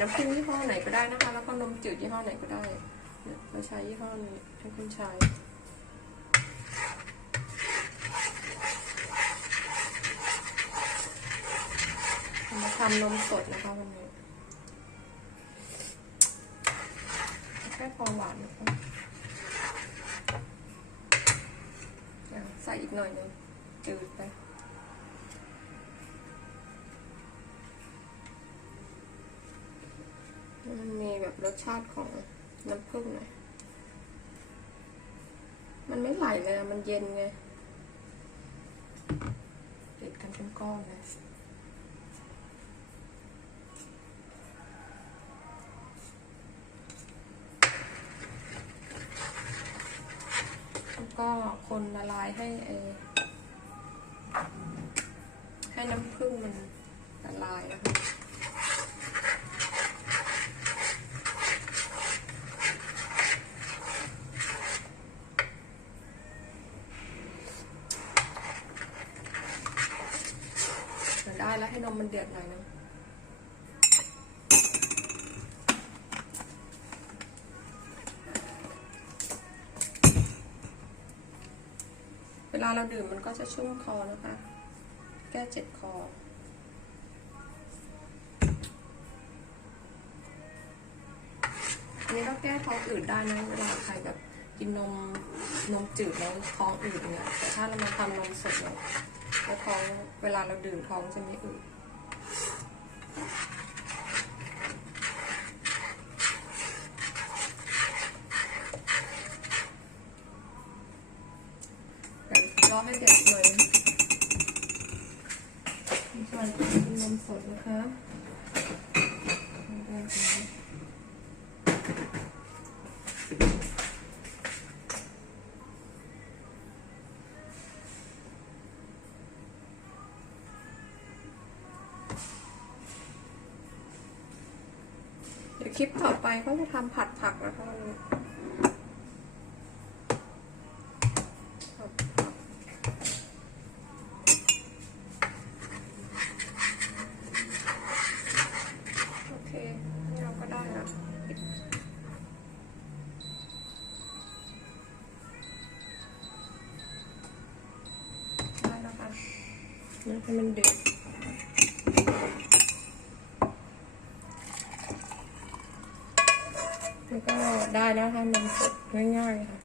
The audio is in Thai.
น้ำผึ้งยี่ห้อไหนก็ได้นะคะ แล้วก็นมจืดยี่ห้อไหนก็ได้เนี่ยเราใช้ยี่ห้อนี้ให้คุณใช้มาทำนมสดนะคะวันนี้แค่พอหวานนะคะใส่อีกหน่อยหนึงจืดไป มันมีแบบรสชาติของน้ำผึ้งหน่อย มันไม่ไหลเลยอะมันเย็นไงติดกันเป็นก้อนเลยแล้วก็คนละลายให้เอให้น้ำผึ้งมันละลายนะคะ เดี๋ยว ได้แล้วให้นมมันเดือดหน่อยนึงเวลาเราดื่มมันก็จะชุ่มคอนะคะ แก้เจ็บคออันนี้ก็แก้ท้องอืดได้นะเวลาใครแบบกินนมนมจืดแล้วท้องอืดเนี่ยแต่ถ้าเรามาทำนมสดเนี่ย แล้วท้องเวลาเราดื่มท้องจะไม่อืดเดี๋ยวรอให้เดือดเลยนี่ส่วนกินนมสดนะคะ คลิปต่อไปก็จะทำผัดผักนะคะวันนี้ผัดผักโอเคเราก็ได้ล้วปิดได้แล้วค่ะนี่ให้มันเดือด แล้วก็ได้แล้วค่ะนมสดง่ายๆค่ะ